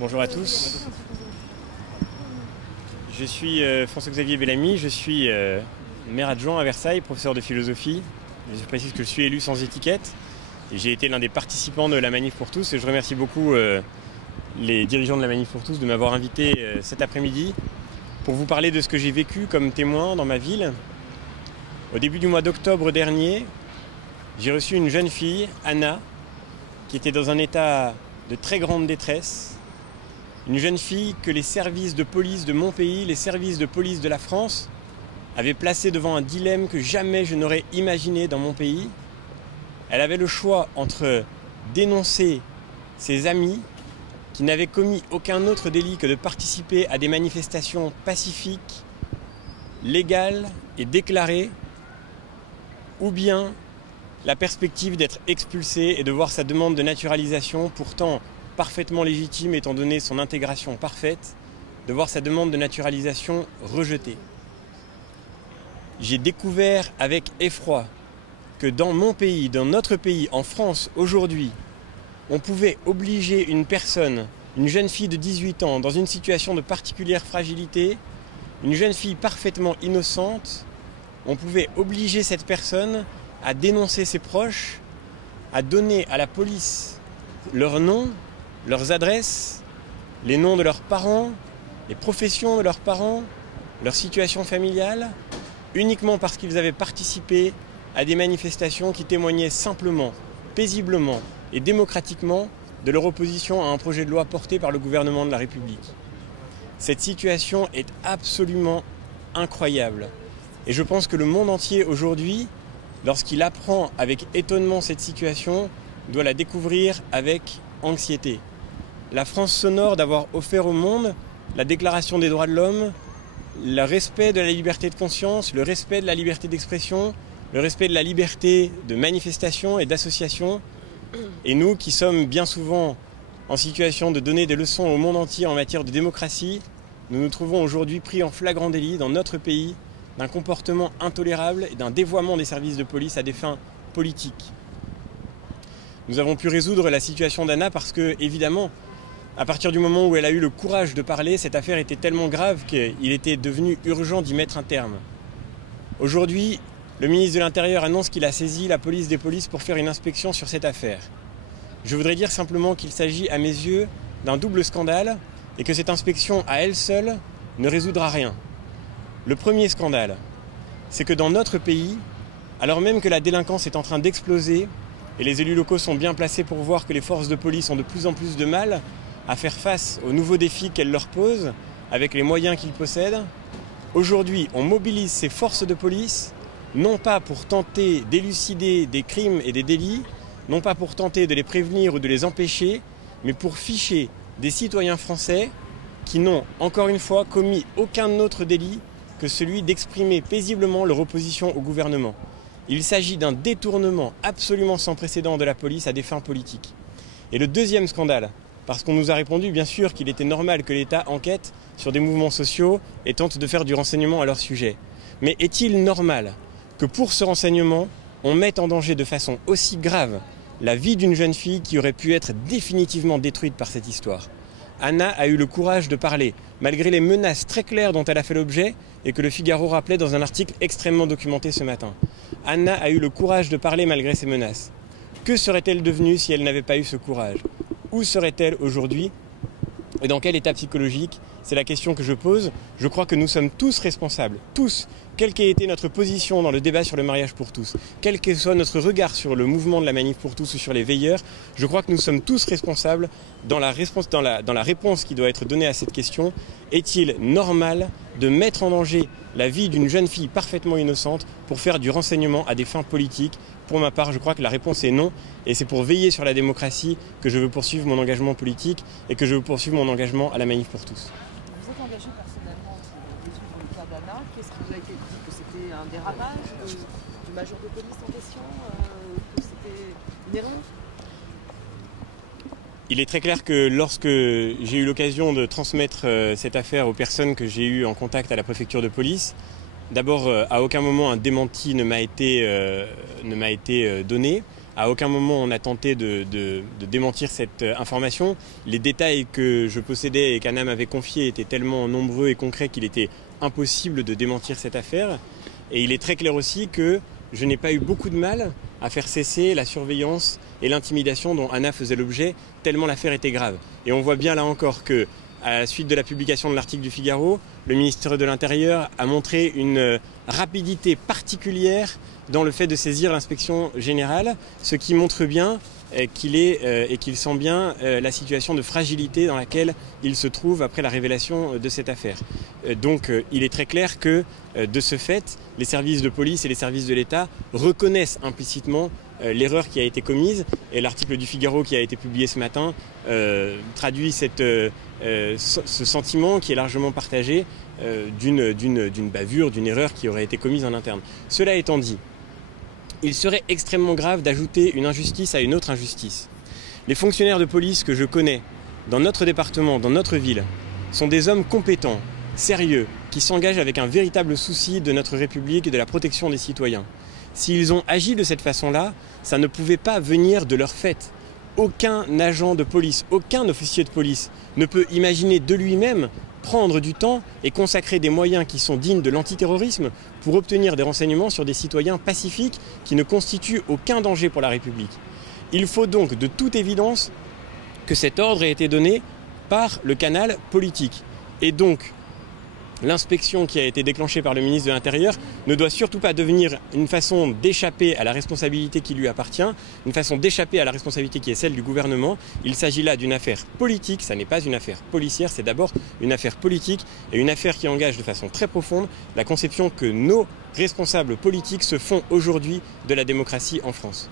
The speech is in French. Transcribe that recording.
Bonjour à tous. Je suis François-Xavier Bellamy, je suis maire adjoint à Versailles, professeur de philosophie. Je précise que je suis élu sans étiquette et j'ai été l'un des participants de la Manif pour tous et je remercie beaucoup les dirigeants de la Manif pour tous de m'avoir invité cet après-midi pour vous parler de ce que j'ai vécu comme témoin dans ma ville. Au début du mois d'octobre dernier, j'ai reçu une jeune fille, Anna, qui était dans un état de très grande détresse. Une jeune fille que les services de police de mon pays, les services de police de la France, avaient placée devant un dilemme que jamais je n'aurais imaginé dans mon pays. Elle avait le choix entre dénoncer ses amis qui n'avaient commis aucun autre délit que de participer à des manifestations pacifiques, légales et déclarées, ou bien la perspective d'être expulsée et de voir sa demande de naturalisation, pourtant parfaitement légitime étant donné son intégration parfaite, de voir sa demande de naturalisation rejetée. J'ai découvert avec effroi que dans mon pays, dans notre pays, en France, aujourd'hui, on pouvait obliger une personne, une jeune fille de 18 ans, dans une situation de particulière fragilité, une jeune fille parfaitement innocente, on pouvait obliger cette personne à dénoncer ses proches, à donner à la police leurs noms, leurs adresses, les noms de leurs parents, les professions de leurs parents, leur situation familiale, uniquement parce qu'ils avaient participé à des manifestations qui témoignaient simplement, paisiblement et démocratiquement de leur opposition à un projet de loi porté par le gouvernement de la République. Cette situation est absolument incroyable. Et je pense que le monde entier aujourd'hui, lorsqu'il apprend avec étonnement cette situation, doit la découvrir avec anxiété. La France s'honore d'avoir offert au monde la Déclaration des droits de l'homme, le respect de la liberté de conscience, le respect de la liberté d'expression, le respect de la liberté de manifestation et d'association. Et nous, qui sommes bien souvent en situation de donner des leçons au monde entier en matière de démocratie, nous nous trouvons aujourd'hui pris en flagrant délit dans notre pays d'un comportement intolérable et d'un dévoiement des services de police à des fins politiques. Nous avons pu résoudre la situation d'Anna parce que, évidemment, à partir du moment où elle a eu le courage de parler, cette affaire était tellement grave qu'il était devenu urgent d'y mettre un terme. Aujourd'hui, le ministre de l'Intérieur annonce qu'il a saisi la police des polices pour faire une inspection sur cette affaire. Je voudrais dire simplement qu'il s'agit, à mes yeux, d'un double scandale et que cette inspection, à elle seule, ne résoudra rien. Le premier scandale, c'est que dans notre pays, alors même que la délinquance est en train d'exploser, et les élus locaux sont bien placés pour voir que les forces de police ont de plus en plus de mal à faire face aux nouveaux défis qu'elles leur posent avec les moyens qu'ils possèdent. Aujourd'hui, on mobilise ces forces de police, non pas pour tenter d'élucider des crimes et des délits, non pas pour tenter de les prévenir ou de les empêcher, mais pour ficher des citoyens français qui n'ont, encore une fois, commis aucun autre délit que celui d'exprimer paisiblement leur opposition au gouvernement. Il s'agit d'un détournement absolument sans précédent de la police à des fins politiques. Et le deuxième scandale, parce qu'on nous a répondu bien sûr qu'il était normal que l'État enquête sur des mouvements sociaux et tente de faire du renseignement à leur sujet. Mais est-il normal que pour ce renseignement, on mette en danger de façon aussi grave la vie d'une jeune fille qui aurait pu être définitivement détruite par cette histoire? Anna a eu le courage de parler, malgré les menaces très claires dont elle a fait l'objet et que le Figaro rappelait dans un article extrêmement documenté ce matin. Anna a eu le courage de parler malgré ces menaces. Que serait-elle devenue si elle n'avait pas eu ce courage? Où serait-elle aujourd'hui? Et dans quel état psychologique? C'est la question que je pose. Je crois que nous sommes tous responsables, tous, quelle qu'ait été notre position dans le débat sur le mariage pour tous, quel que soit notre regard sur le mouvement de la Manif pour tous ou sur les veilleurs, je crois que nous sommes tous responsables dans la réponse qui doit être donnée à cette question. Est-il normal de mettre en danger la vie d'une jeune fille parfaitement innocente pour faire du renseignement à des fins politiques? Pour ma part, je crois que la réponse est non, et c'est pour veiller sur la démocratie que je veux poursuivre mon engagement politique et que je veux poursuivre mon engagement à la Manif pour tous. Vous êtes engagé personnellement pour résoudre le cas d'Anna. Qu'est-ce qui vous a été dit? Que c'était un dérapage du major de police en question? Que c'était une erreur? Il est très clair que lorsque j'ai eu l'occasion de transmettre cette affaire aux personnes que j'ai eues en contact à la préfecture de police, d'abord, à aucun moment un démenti ne m'a été donné. À aucun moment on a tenté de démentir cette information. Les détails que je possédais et qu'Anna m'avait confiés étaient tellement nombreux et concrets qu'il était impossible de démentir cette affaire. Et il est très clair aussi que je n'ai pas eu beaucoup de mal à faire cesser la surveillance et l'intimidation dont Anna faisait l'objet, tellement l'affaire était grave. Et on voit bien là encore que, à la suite de la publication de l'article du Figaro, le ministère de l'Intérieur a montré une rapidité particulière dans le fait de saisir l'inspection générale, ce qui montre bien qu'il sent bien la situation de fragilité dans laquelle il se trouve après la révélation de cette affaire. Donc il est très clair que, de ce fait, les services de police et les services de l'État reconnaissent implicitement l'erreur qui a été commise, et l'article du Figaro qui a été publié ce matin traduit ce sentiment qui est largement partagé d'une bavure, d'une erreur qui aurait été commise en interne. Cela étant dit, il serait extrêmement grave d'ajouter une injustice à une autre injustice. Les fonctionnaires de police que je connais dans notre département, dans notre ville, sont des hommes compétents, sérieux, qui s'engagent avec un véritable souci de notre République et de la protection des citoyens. S'ils ont agi de cette façon-là, ça ne pouvait pas venir de leur fait. Aucun agent de police, aucun officier de police ne peut imaginer de lui-même prendre du temps et consacrer des moyens qui sont dignes de l'antiterrorisme pour obtenir des renseignements sur des citoyens pacifiques qui ne constituent aucun danger pour la République. Il faut donc de toute évidence que cet ordre ait été donné par le canal politique. Et donc, l'inspection qui a été déclenchée par le ministre de l'Intérieur ne doit surtout pas devenir une façon d'échapper à la responsabilité qui lui appartient, une façon d'échapper à la responsabilité qui est celle du gouvernement. Il s'agit là d'une affaire politique, ça n'est pas une affaire policière, c'est d'abord une affaire politique et une affaire qui engage de façon très profonde la conception que nos responsables politiques se font aujourd'hui de la démocratie en France.